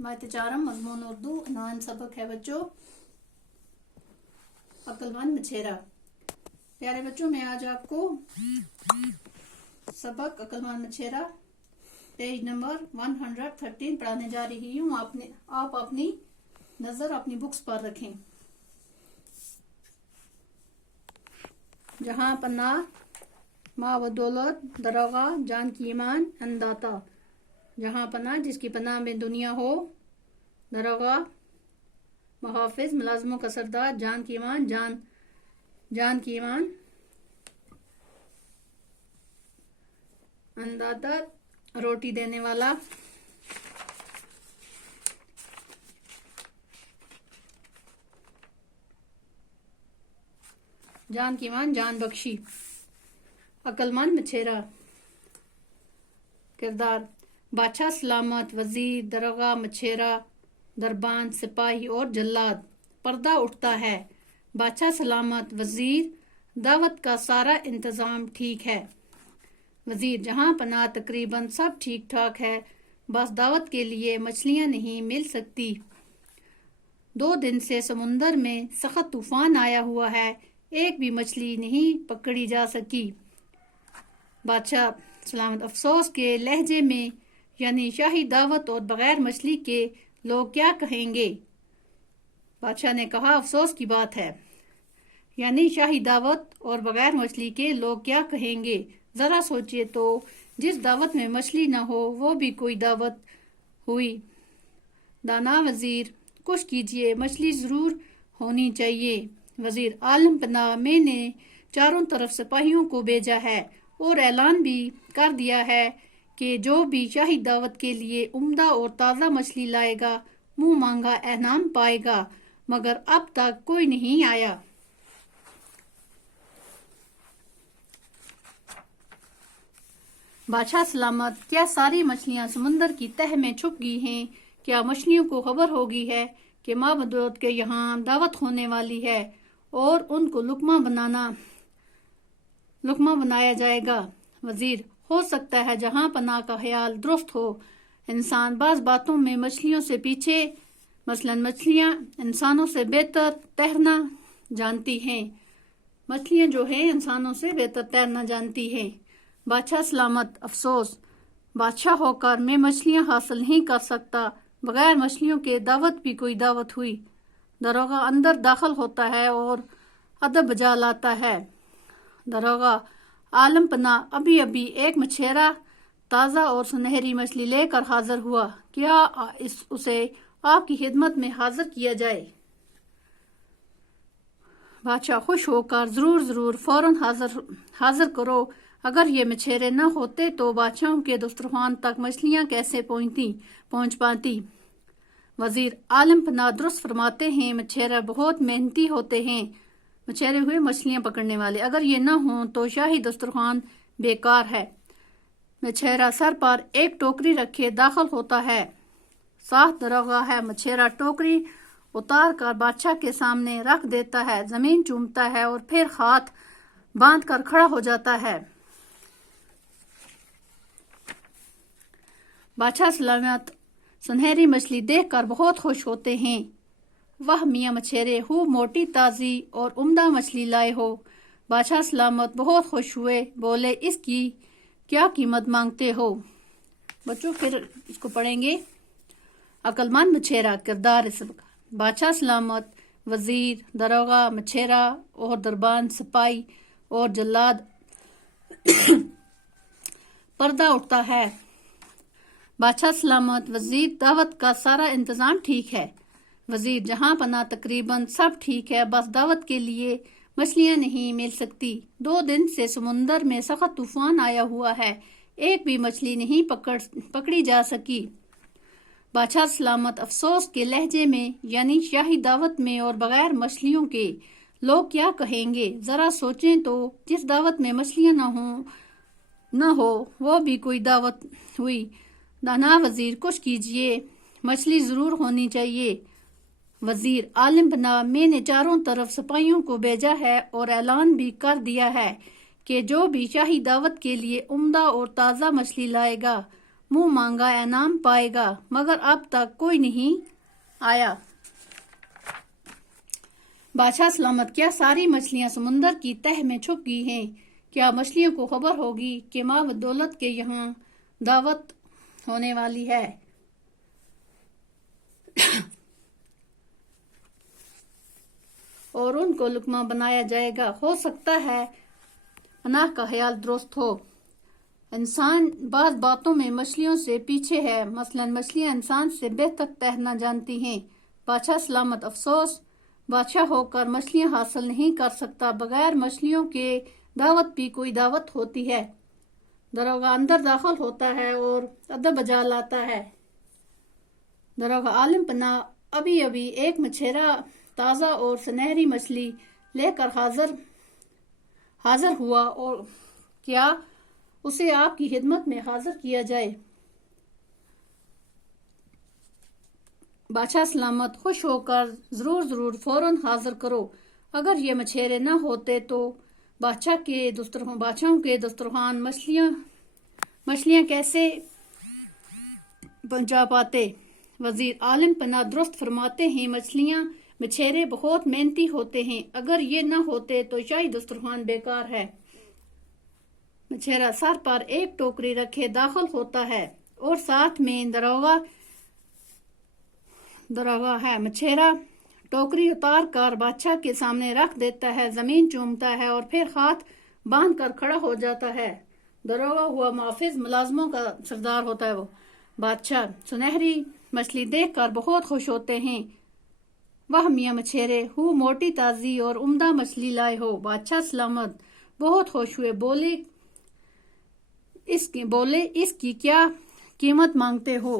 मातचारम मजमून उर्दू अनवान सबक है बच्चों अक्लमंद मछेरा। प्यारे बच्चों, मैं आज आपको सबक अक्लमंद मछेरा पेज नंबर 113 पढ़ाने जा रही हूँ। आप अपनी नजर अपनी बुक्स पर रखें। जहाँ पन्ना माँ व दौलत दरोगा जान की ईमान अन्नदाता। जहाँ पनाह जिसकी पनाह में दुनिया हो, दरोगा मुहाफिज मुलाजमों का सरदार, जान की ईमान जान की ईमान अन्नदाता रोटी देने वाला। जान की ईमान जान बख्शी। अक्लमंद मछेरा। किरदार बादशाह सलामत, वजीर, दरोगा, मछेरा, दरबान, सिपाही और जल्लाद। पर्दा उठता है। बादशाह सलामत, वजीर, दावत का सारा इंतजाम ठीक है। वजीर, जहां पनाह तकरीबन सब ठीक ठाक है, बस दावत के लिए मछलियां नहीं मिल सकती। 2 दिन से समुंदर में सख्त तूफान आया हुआ है, एक भी मछली नहीं पकड़ी जा सकी। बादशाह सलामत अफसोस के लहजे में, यानी शाही दावत और बगैर मछली के लोग क्या कहेंगे। बादशाह ने कहा, अफसोस की बात है, यानी शाही दावत और बगैर मछली के लोग क्या कहेंगे। जरा सोचिए तो, जिस दावत में मछली न हो वो भी कोई दावत हुई। दाना वजीर, कुछ कीजिए, मछली जरूर होनी चाहिए। वजीर, आलम पनाह मैंने चारों तरफ सिपाहियों को भेजा है और ऐलान भी कर दिया है कि जो भी शाही दावत के लिए उम्दा और ताज़ा मछली लाएगा मुंह मांगा इनाम पाएगा, मगर अब तक कोई नहीं आया। बादशाह सलामत, क्या सारी मछलियां समुंदर की तह में छुप गई हैं? क्या मछलियों को खबर हो गई है कि माँ बदौलत के यहाँ दावत होने वाली है और उनको लुकमा बनाया जाएगा? वजीर, हो सकता है जहां पनाह का ख्याल दुरुस्त हो। इंसान बाज बातों में मछलियों से पीछे, मसलन मछलियां इंसानों से बेहतर तैरना जानती हैं। मछलियां जो हैं इंसानों से बेहतर तैरना जानती हैं। बादशाह सलामत, अफसोस, बादशाह होकर मैं मछलियां हासिल नहीं कर सकता। बगैर मछलियों के दावत भी कोई दावत हुई। दरोगा अंदर दाखिल होता है और अदब बजा लाता है। दरोगा, आलम पनाह अभी अभी एक मछेरा ताज़ा और सुनहरी मछली लेकर हाजिर हुआ, क्या उसे आपकी खिदमत में हाजिर किया जाए? बादशाह खुश होकर, जरूर फौरन हाजिर करो। अगर ये मछेरे न होते तो बादशाहों के दस्तरखान तक मछलियां कैसे पहुंच पाती? वजीर, आलम पनाह दुरुस्त फरमाते हैं, मछेरे बहुत मेहनती होते हैं। मछेरे हुए मछलियां पकड़ने वाले, अगर ये न हो तो शाही दस्तरखान बेकार है। मछेरा सर पर एक टोकरी रखे दाखिल होता है। साथ दरोगा है। मछेरा टोकरी उतार कर बादशाह के सामने रख देता है, जमीन चूमता है और फिर हाथ बांध कर खड़ा हो जाता है। बादशाह सलामत सुनहरी मछली देखकर बहुत खुश होते हैं। वाह मियाँ मछेरे, खूब मोटी ताज़ी और उम्दा मछली लाए हो। बादशाह सलामत बहुत खुश हुए, बोले, इसकी क्या कीमत मांगते हो? बच्चों फिर इसको पढ़ेंगे। अक्लमंद मछेरा। किरदार सबक। बादशाह सलामत, वजीर, दरोगा, मछेरा और दरबान, सिपाही और जल्लाद। पर्दा उठता है। बादशाह सलामत, वजीर, दावत का सारा इंतजाम ठीक है। वजीर, जहां पनाह तकरीबन सब ठीक है, बस दावत के लिए मछलियां नहीं मिल सकती। 2 दिन से समुंदर में सख्त तूफान आया हुआ है, एक भी मछली नहीं पकड़ी जा सकी। बादशाह सलामत अफसोस के लहजे में, यानी शाही दावत में और बगैर मछलियों के लोग क्या कहेंगे। जरा सोचें तो, जिस दावत में मछलियां न हो वो भी कोई दावत हुई। दाना वजीर, कुछ कीजिए, मछली जरूर होनी चाहिए। वजीर, आलिम पनाह मैंने चारों तरफ सिपाहियों को भेजा है और ऐलान भी कर दिया है कि जो भी शाही दावत के लिए उम्दा और ताज़ा मछली लाएगा منہ مانگا انعام پائے گا، مگر اب تک کوئی نہیں آیا۔ بادشاہ سلامت: کیا ساری مچھلیاں سمندر کی تہ میں چھپ گئی ہیں؟ کیا مچھلیوں کو خبر ہوگی کہ ماں و دولت کے یہاں دعوت ہونے والی ہے؟ اور ان کو لقمہ بنایا جائے گا۔ ہو سکتا ہے پناہ کا خیال درست ہو۔ انسان بعض باتوں میں مچھلیوں سے پیچھے ہے، مثلا مچھلیاں انسان سے بہتر تیرنا جانتی ہیں۔ بادشاہ سلامت: افسوس، بادشاہ ہو کر مچھلیاں حاصل نہیں کر سکتا۔ بغیر مچھلیوں کے دعوت بھی کوئی دعوت ہوتی ہے۔ داروغہ اندر داخل ہوتا ہے اور ادب بجا لاتا ہے۔ داروغہ عالم پناہ ابھی ابھی ایک مچھیرا تازہ اور سنہری مچھلی لے کر حاضر ہوا، اور کیا اسے آپ کی خدمت میں حاضر کیا جائے؟ بادشاہ سلامت: خوش ہو کر ضرور فوراً حاضر کرو۔ اگر یہ مچھیرے نہ ہوتے تو بادشاہوں کے دسترخوان مچھلیاں کیسے پہنچا پاتے؟ وزیر: عالم پناہ درست فرماتے ہیں، مچھیرے بہت محنتی ہوتے ہیں۔ اگر یہ نہ ہوتے تو شاہی دسترخوان بیکار ہے۔ مچھیرا سر پر ایک ٹوکری رکھے داخل ہوتا ہے اور ساتھ میں داروغہ ہے۔ مچھیرا ٹوکری اتار کر بادشاہ کے سامنے رکھ دیتا ہے، زمین چومتا ہے اور پھر ہاتھ باندھ کر کھڑا ہو جاتا ہے۔ داروغہ ہوا محافظ ملازموں کا سردار ہوتا ہے۔ وہ بادشاہ سنہری مچھلی دیکھ کر بہت خوش ہوتے ہیں۔ واہ میاں مچھیرے، ہو موٹی تازی اور عمدہ مچھلی لائے ہو۔ بادشاہ سلامت بہت خوش ہوئے، بولے اس کی کیا قیمت مانگتے ہو؟